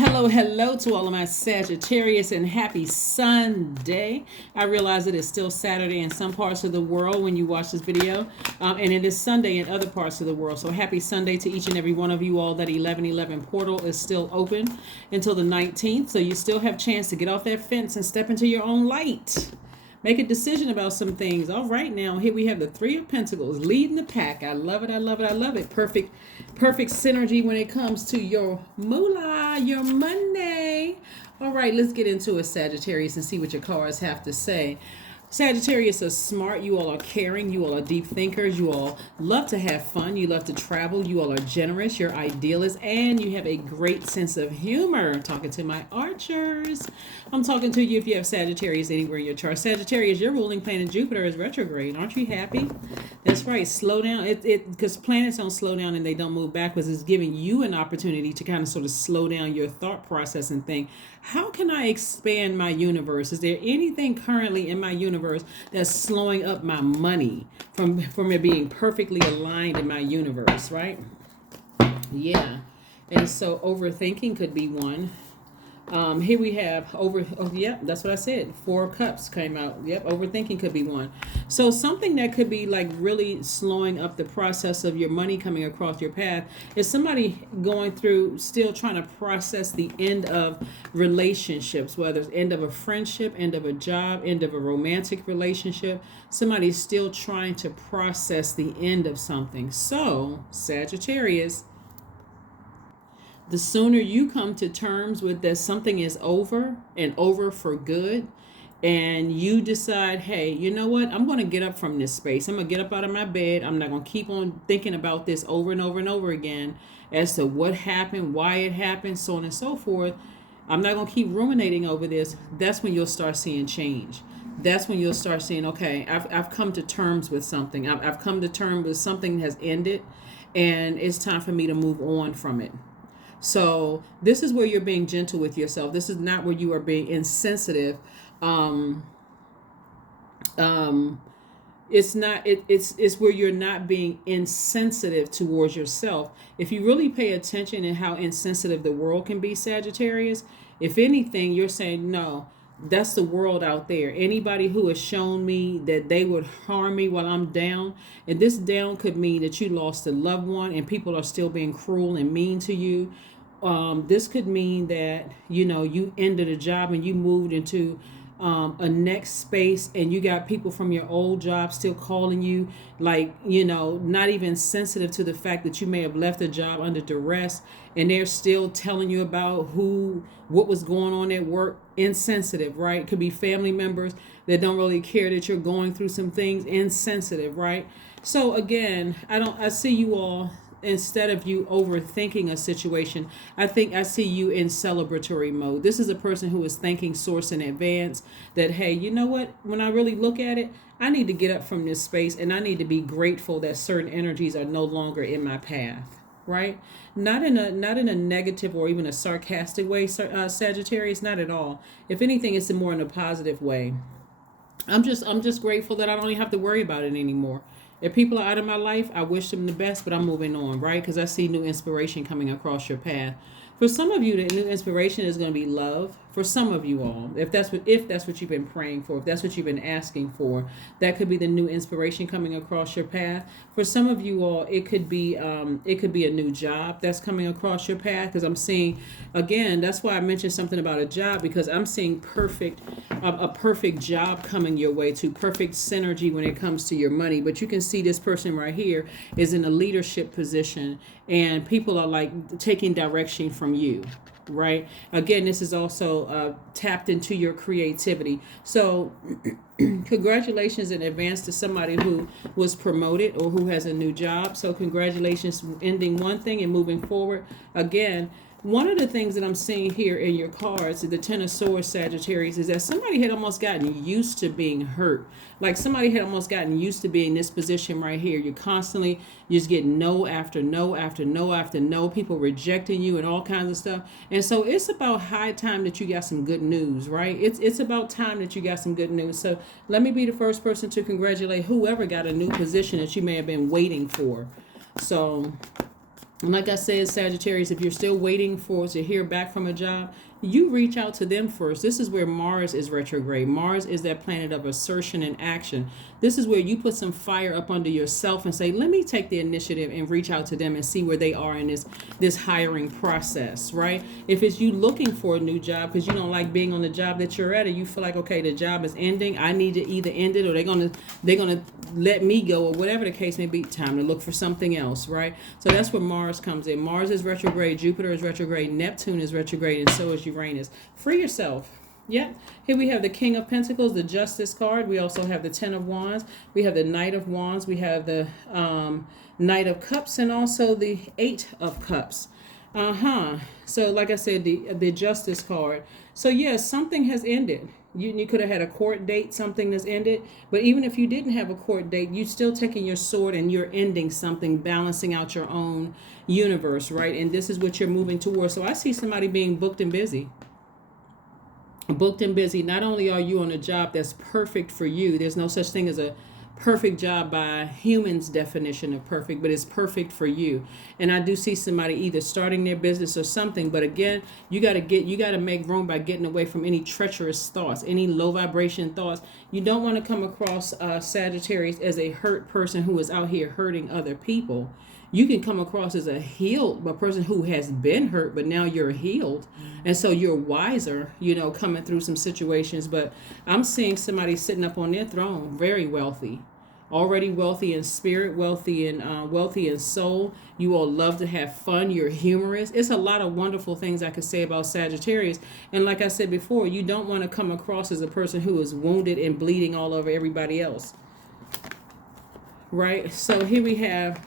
Hello to all of my Sagittarius and happy Sunday. I realize it is still Saturday in some parts of the world when you watch this video, and it is Sunday in other parts of the world. So happy Sunday to each and every one of you all. That 1111 portal is still open until the 19th, so you still have a chance to get off that fence and step into your own light. Make a decision about some things. All right, now here we have the Three of Pentacles leading the pack. I love it. I love it. I love it. Perfect synergy when it comes to your moolah, your money. All right, let's get into it, Sagittarius, and see what your cards have to say. Sagittarius are smart. You all are caring. You all are deep thinkers. You all love to have fun. You love to travel. You all are generous. You're idealists. And you have a great sense of humor. I'm talking to my archers. I'm talking to you if you have Sagittarius anywhere in your chart. Sagittarius, your ruling planet Jupiter is retrograde. Aren't you happy? That's right. Slow down. Because planets don't slow down and they don't move backwards. It's giving you an opportunity to kind of sort of slow down your thought process and think, how can I expand my universe? Is there anything currently in my universe that's slowing up my money from it being perfectly aligned in my universe, right? Yeah. And so overthinking could be one. Here we have yep, that's what I said. 4 of Cups came out. Yep, overthinking could be one. So something that could be like really slowing up the process of your money coming across your path is somebody going through, still trying to process the end of relationships, whether it's end of a friendship, end of a job, end of a romantic relationship. Somebody's still trying to process the end of something. So, Sagittarius, the sooner you come to terms with that something is over and over for good, and you decide, hey, you know what? I'm going to get up from this space. I'm going to get up out of my bed. I'm not going to keep on thinking about this over and over and over again as to what happened, why it happened, so on and so forth. I'm not going to keep ruminating over this. That's when you'll start seeing change. That's when you'll start seeing, okay, I've come to terms with something. I've come to terms with something has ended, and it's time for me to move on from it. So this is where you're being gentle with yourself. This is not where you are being insensitive. It's not. It's where you're not being insensitive towards yourself. If you really pay attention in how insensitive the world can be, Sagittarius, if anything, you're saying no. That's the world out there. Anybody who has shown me that they would harm me while I'm down, and this down could mean that you lost a loved one and people are still being cruel and mean to you. This could mean that, you ended a job and you moved into a next space, and you got people from your old job still calling you, like, not even sensitive to the fact that you may have left a job under duress, and they're still telling you about what was going on at work. Insensitive, right? Could be family members that don't really care that you're going through some things. Insensitive, right? So again, I see you all, instead of you overthinking a situation, I think I see you in celebratory mode. This is a person who is thanking source in advance that, hey, you know what? When I really look at it, I need to get up from this space, and I need to be grateful that certain energies are no longer in my path, right? Not in a negative or even a sarcastic way, Sagittarius, not at all. If anything, it's more in a positive way. I'm just grateful that I don't even have to worry about it anymore. If people are out of my life, I wish them the best, but I'm moving on, right? Because I see new inspiration coming across your path. For some of you, the new inspiration is going to be love. For some of you all, if that's what you've been praying for, if that's what you've been asking for, that could be the new inspiration coming across your path. For some of you all, it could be a new job that's coming across your path. Because I'm seeing, again, that's why I mentioned something about a job, because I'm seeing a perfect job coming your way, to perfect synergy when it comes to your money. But you can see this person right here is in a leadership position, and people are like taking direction from you. Right. Again, this is also tapped into your creativity. So congratulations in advance to somebody who was promoted or who has a new job. So congratulations ending one thing and moving forward. Again, one of the things that I'm seeing here in your cards, the Ten of Swords, Sagittarius, is that somebody had almost gotten used to being hurt. Like somebody had almost gotten used to being in this position right here. You just get no after no after no after no, people rejecting you and all kinds of stuff. And so it's about high time that you got some good news, right? It's about time that you got some good news. So let me be the first person to congratulate whoever got a new position that you may have been waiting for. So And like I said, Sagittarius, if you're still waiting to hear back from a job, you reach out to them first. This is where Mars is retrograde. Mars is that planet of assertion and action. This is where you put some fire up under yourself and say, let me take the initiative and reach out to them and see where they are in this hiring process, right? If it's you looking for a new job because you don't like being on the job that you're at, or you feel like, okay, the job is ending, I need to either end it or they're gonna let me go, or whatever the case may be, time to look for something else, right? So that's where Mars comes in. Mars is retrograde, Jupiter is retrograde, Neptune is retrograde, and so is Uranus. Free yourself. Yep. Here we have the King of Pentacles, the Justice card. We also have the Ten of Wands. We have the Knight of Wands. We have the Knight of Cups, and also the Eight of Cups. So like I said, the Justice card. So yes, something has ended. You could have had a court date, something that's ended. But even if you didn't have a court date, you're still taking your sword and you're ending something, balancing out your own universe, right? And this is what you're moving towards. So I see somebody being booked and busy. Booked and busy. Not only are you on a job that's perfect for you, there's no such thing as a perfect job by humans' definition of perfect, but it's perfect for you. And I do see somebody either starting their business or something, but again, you got to make room by getting away from any treacherous thoughts, any low vibration thoughts. You don't want to come across Sagittarius as a hurt person who is out here hurting other people. You can come across as a person who has been hurt, but now you're healed. And so you're wiser, coming through some situations. But I'm seeing somebody sitting up on their throne, very wealthy, already wealthy in spirit, wealthy in soul. You all love to have fun. You're humorous. It's a lot of wonderful things I could say about Sagittarius. And like I said before, you don't want to come across as a person who is wounded and bleeding all over everybody else. Right? So here we have,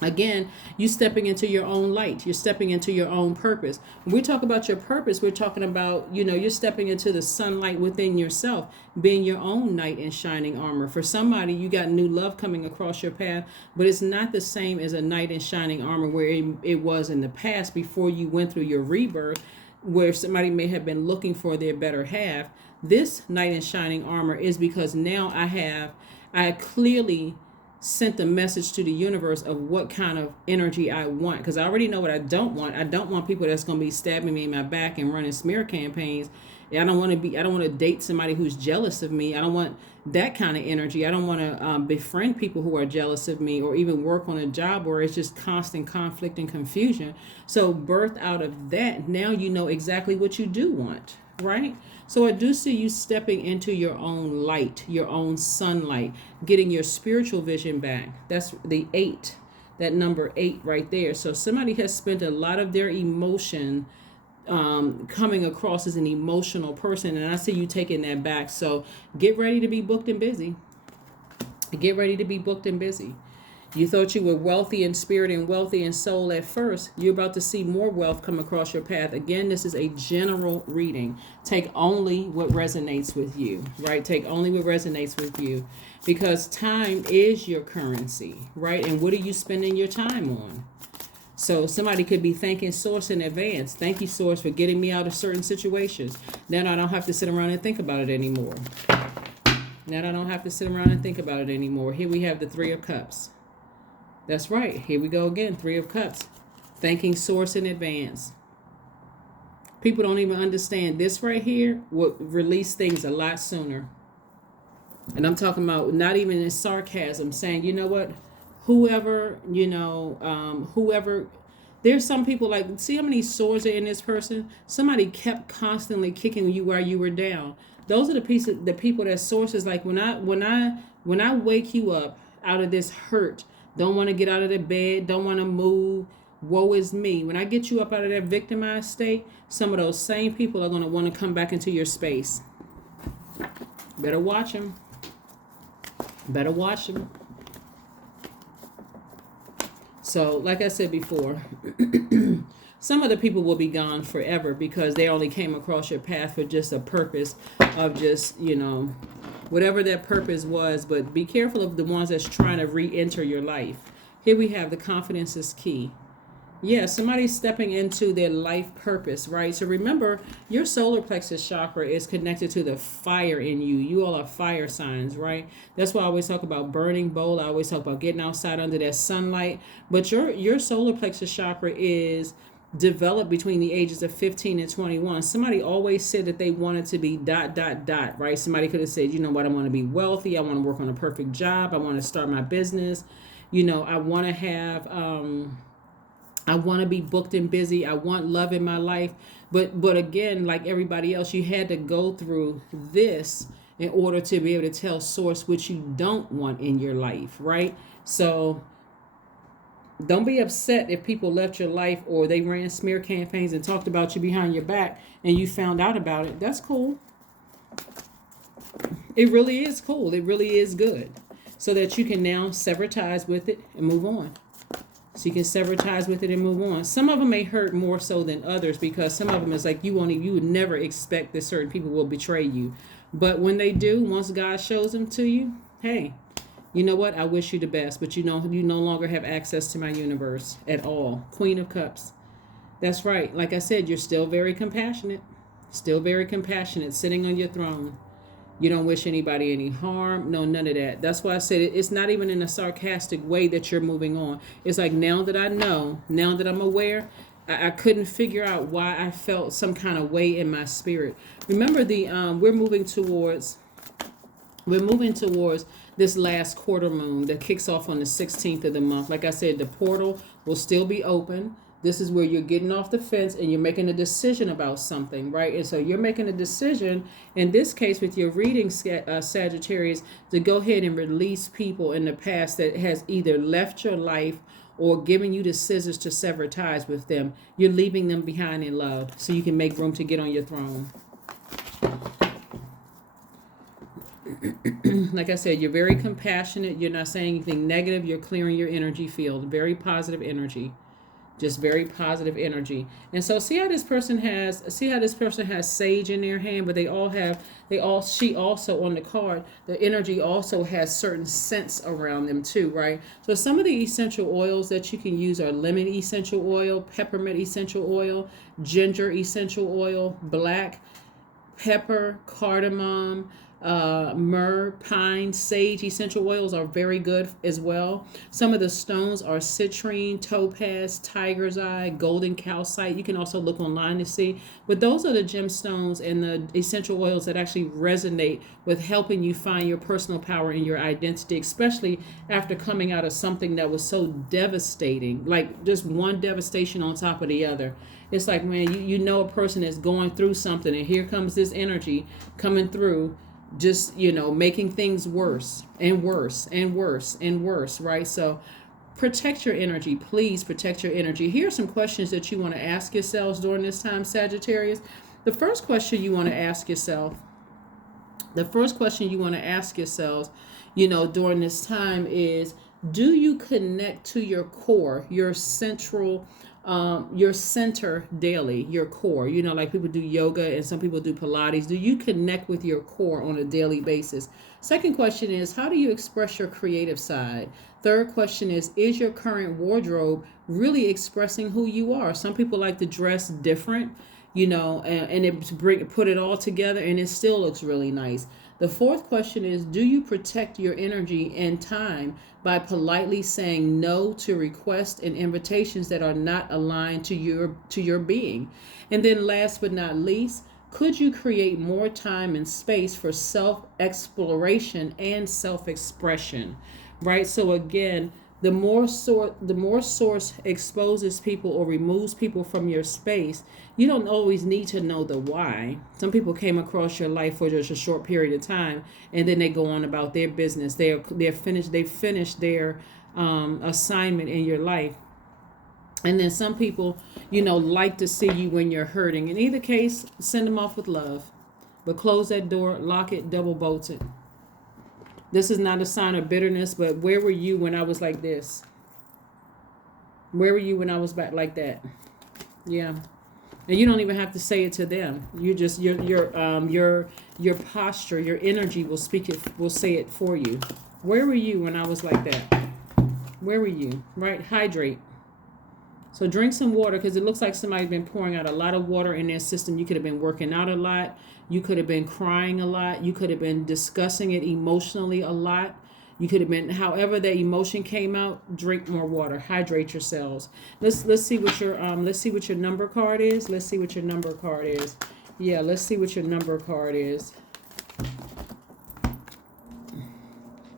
again, you stepping into your own light. You're stepping into your own purpose. When we talk about your purpose, we're talking about, you're stepping into the sunlight within yourself, being your own knight in shining armor. For somebody, you got new love coming across your path, but it's not the same as a knight in shining armor where it was in the past before you went through your rebirth, where somebody may have been looking for their better half. This knight in shining armor is because now I clearly sent the message to the universe of what kind of energy I want, because I already know what I don't want. I don't want people that's going to be stabbing me in my back and running smear campaigns. I don't want to date somebody who's jealous of me. I don't want that kind of energy. I don't want to befriend people who are jealous of me, or even work on a job where it's just constant conflict and confusion. So birth out of that, now you know exactly what you do want, right? So I do see you stepping into your own light, your own sunlight, getting your spiritual vision back. That's the 8, that number 8 right there. So somebody has spent a lot of their emotion coming across as an emotional person, and I see you taking that back. So get ready to be booked and busy. Get ready to be booked and busy. You thought you were wealthy in spirit and wealthy in soul at first. You're about to see more wealth come across your path. Again, this is a general reading. Take only what resonates with you, right? Take only what resonates with you, because time is your currency, right? And what are you spending your time on? So somebody could be thanking Source in advance. Thank you, Source, for getting me out of certain situations. Now I don't have to sit around and think about it anymore. Now I don't have to sit around and think about it anymore. Here we have the 3 of Cups. That's right. Here we go again. 3 of Cups. Thanking Source in advance. People don't even understand this right here will release things a lot sooner. And I'm talking about not even in sarcasm, saying, you know what? Whoever, there's some people like, see how many swords are in this person? Somebody kept constantly kicking you while you were down. Those are the people that Source is like, when I wake you up out of this hurt, don't want to get out of the bed, don't want to move, woe is me. When I get you up out of that victimized state, some of those same people are going to want to come back into your space. Better watch them. Better watch them. So, like I said before, some of the people will be gone forever because they only came across your path for just a purpose of just, whatever that purpose was. But be careful of the ones that's trying to re-enter your life. Here we have the confidence is key. Yeah, somebody's stepping into their life purpose, right? So remember, your solar plexus chakra is connected to the fire in you. You all are fire signs, right? That's why I always talk about burning bold. I always talk about getting outside under that sunlight. But your solar plexus chakra is developed between the ages of 15 and 21. Somebody always said that they wanted to be dot dot dot, right? Somebody could have said, you know what, I want to be wealthy, I want to work on a perfect job, I want to start my business, I want to have I want to be booked and busy. I want love in my life. But again, like everybody else, you had to go through this in order to be able to tell source what you don't want in your life, right? So don't be upset if people left your life or they ran smear campaigns and talked about you behind your back and you found out about it. That's cool. It really is cool. It really is good. So that you can now sever ties with it and move on. So you can sever ties with it and move on. Some of them may hurt more so than others because some of them is like you would never expect that certain people will betray you. But when they do, once God shows them to you, hey, you know what? I wish you the best, but you no longer have access to my universe at all. Queen of Cups. That's right. Like I said, you're still very compassionate. Still very compassionate, sitting on your throne. You don't wish anybody any harm. No, none of that. That's why I said it's not even in a sarcastic way that you're moving on. It's like now that I know, now that I'm aware, I couldn't figure out why I felt some kind of way in my spirit. Remember we're moving towards this last quarter moon that kicks off on the 16th of the month. Like I said, the portal will still be open. This is where you're getting off the fence and you're making a decision about something, right? And so you're making a decision, in this case with your reading, Sagittarius, to go ahead and release people in the past that has either left your life or given you the scissors to sever ties with them. You're leaving them behind in love so you can make room to get on your throne. Like I said, you're very compassionate. You're not saying anything negative. You're clearing your energy field. Very positive energy. Just very positive energy. And so see how this person has sage in their hand, but she also on the card, the energy also has certain scents around them too, right? So some of the essential oils that you can use are lemon essential oil, peppermint essential oil, ginger essential oil, black pepper, cardamom, myrrh, pine, sage essential oils are very good as well. Some of the stones are citrine, topaz, tiger's eye, golden calcite. You can also look online to see. But those are the gemstones and the essential oils that actually resonate with helping you find your personal power and your identity, especially after coming out of something that was so devastating, like just one devastation on top of the other. It's like, man, you know a person is going through something, and here comes this energy coming through, just making things worse and worse and worse and worse, right? So protect your energy. Please protect your energy. Here are some questions that you want to ask yourselves during this time, Sagittarius. The first question you want to ask yourselves during this time is, do you connect to your core, your central your center daily, your core? Like people do yoga and some people do Pilates. Do you connect with your core on a daily basis? Second question is, how do you express your creative side? Third question is your current wardrobe really expressing who you are? Some people like to dress different, and put it all together and it still looks really nice. The fourth question is, do you protect your energy and time by politely saying no to requests and invitations that are not aligned to your being? And then last but not least, could you create more time and space for self-exploration and self-expression? Right? So again, the more source exposes people or removes people from your space, you don't always need to know the why. Some people came across your life for just a short period of time, and then they go on about their business. They finished their assignment in your life. And then some people, like to see you when you're hurting. In either case, send them off with love. But close that door, lock it, double bolt it. This is not a sign of bitterness, but where were you when I was like this? Where were you when I was back like that? Yeah. And you don't even have to say it to them. You just your posture, your energy will say it for you. Where were you when I was like that? Where were you? Right? Hydrate. So drink some water, because it looks like somebody's been pouring out a lot of water in their system. You could have been working out a lot. You could have been crying a lot. You could have been discussing it emotionally a lot. You could have been, however that emotion came out. Drink more water. Hydrate yourselves. Let's see what your number card is. Let's see what your number card is. Yeah, let's see what your number card is.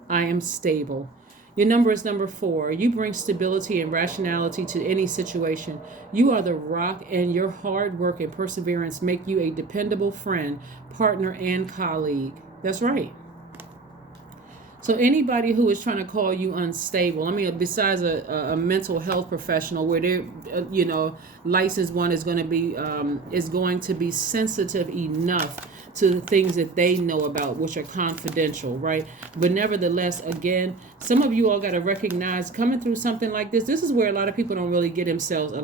I am stable. Your number is number 4. You bring stability and rationality to any situation. You are the rock, and your hard work and perseverance make you a dependable friend, partner, and colleague. That's right. So anybody who is trying to call you unstable, I mean, besides a mental health professional, where they're, licensed one is going to be sensitive enough to the things that they know about, which are confidential, right? But nevertheless, again, some of you all got to recognize, coming through something like this is where a lot of people don't really get themselves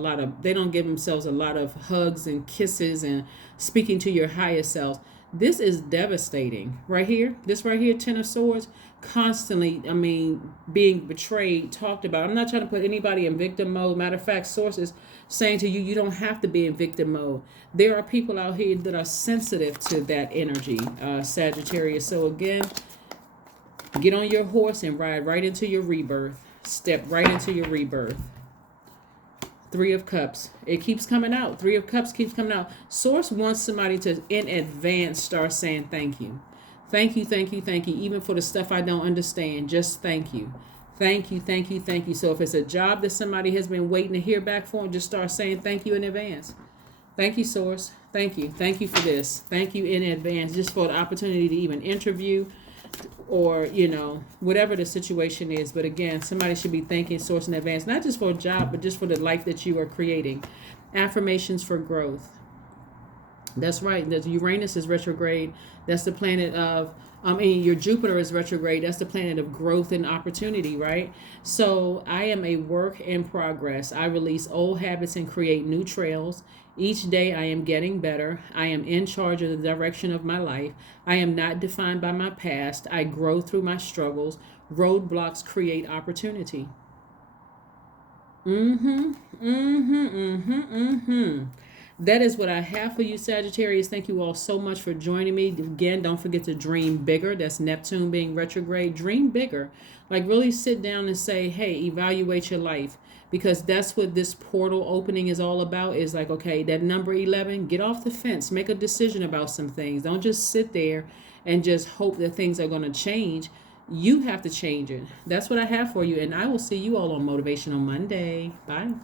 they don't give themselves a lot of hugs and kisses and speaking to your higher selves. This is devastating right here. This right here, Ten of Swords, constantly, I mean, being betrayed, talked about. I'm not trying to put anybody in victim mode. Matter of fact, sources saying to you, you don't have to be in victim mode. There are people out here that are sensitive to that energy, Sagittarius. So again, get on your horse and ride right into your rebirth. Step right into your rebirth. 3 of Cups. It keeps coming out. 3 of Cups keeps coming out. Source wants somebody to, in advance, start saying thank you. Thank you, thank you, thank you. Even for the stuff I don't understand, just thank you. Thank you, thank you, thank you. So if it's a job that somebody has been waiting to hear back for, just start saying thank you in advance. Thank you, Source. Thank you. Thank you for this. Thank you in advance, just for the opportunity to even interview, or whatever the situation is. But again, somebody should be thanking Source in advance, not just for a job, but just for the life that you are creating. Affirmations for growth. That's right. The Uranus is retrograde. That's the planet of your Jupiter is retrograde. That's the planet of growth and opportunity, right? So I am a work in progress. I release old habits and create new trails. Each day I am getting better. I am in charge of the direction of my life. I am not defined by my past. I grow through my struggles. Roadblocks create opportunity. That is what I have for you, Sagittarius. Thank you all so much for joining me. Again, don't forget to dream bigger. That's Neptune being retrograde. Dream bigger. Like, really sit down and say, hey, evaluate your life. Because that's what this portal opening is all about. Is like, okay, that number 11, get off the fence. Make a decision about some things. Don't just sit there and just hope that things are going to change. You have to change it. That's what I have for you. And I will see you all on Motivational Monday. Bye.